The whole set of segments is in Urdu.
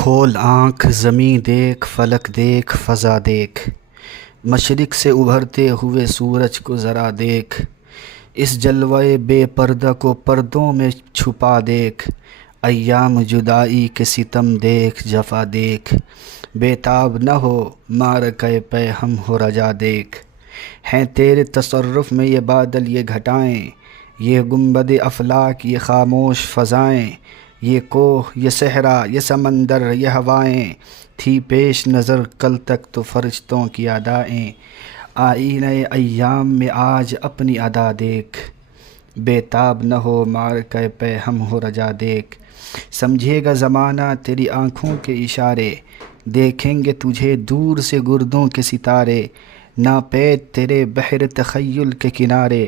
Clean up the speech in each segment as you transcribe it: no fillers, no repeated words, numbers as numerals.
کھول آنکھ زمیں دیکھ، فلک دیکھ، فضا دیکھ، مشرق سے ابھرتے ہوئے سورج کو ذرا دیکھ، اس جلوہ بے پردہ کو پردوں میں چھپا دیکھ، ایام جدائی کے ستم دیکھ، جفا دیکھ، بے تاب نہ ہو معرکہ پہ ہم ہو رجا دیکھ، ہیں تیرے تصرف میں یہ بادل یہ گھٹائیں، یہ گنبد افلاک یہ خاموش فضائیں، یہ کوہ یہ صحرا یہ سمندر یہ ہوائیں، تھی پیش نظر کل تک تو فرشتوں کی ادائیں، آئینہ ایام میں آج اپنی ادا دیکھ، بے تاب نہ ہو معرکہ پہ ہم ہو رجا دیکھ، سمجھے گا زمانہ تیری آنکھوں کے اشارے، دیکھیں گے تجھے دور سے گردوں کے ستارے، ناپید تیرے بحر تخیل کے کنارے،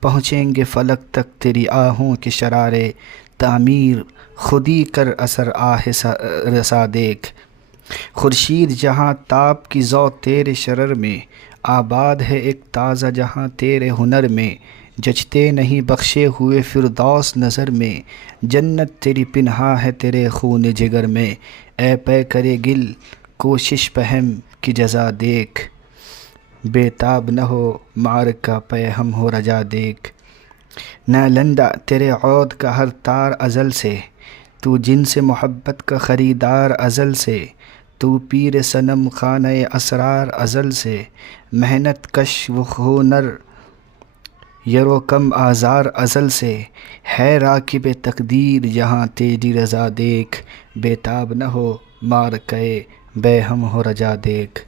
پہنچیں گے فلک تک تیری آہوں کے شرارے، تعمیر خودی کر اثر آہ رسا دیکھ، خورشید جہاں تاب کی ضو تیرے شرر میں، آباد ہے ایک تازہ جہاں تیرے ہنر میں، جچتے نہیں بخشے ہوئے فردوس نظر میں، جنت تیری پنہاں ہے تیرے خون جگر میں، اے پے کرے گل کوشش پہم کی جزا دیکھ، بے تاب نہ ہو معرکہ پہ ہم ہو رجا دیکھ، نالندہ تیرے عود کا ہر تار ازل سے، تو جن سے محبت کا خریدار ازل سے، تو پیر صنم خانہ اسرار ازل سے، محنت کش و ہنر یر و کم آزار ازل سے، ہے راکب تقدیر جہاں تیری رضا دیکھ، بے تاب نہ ہو معرکہ بے ہم ہو رجا دیکھ۔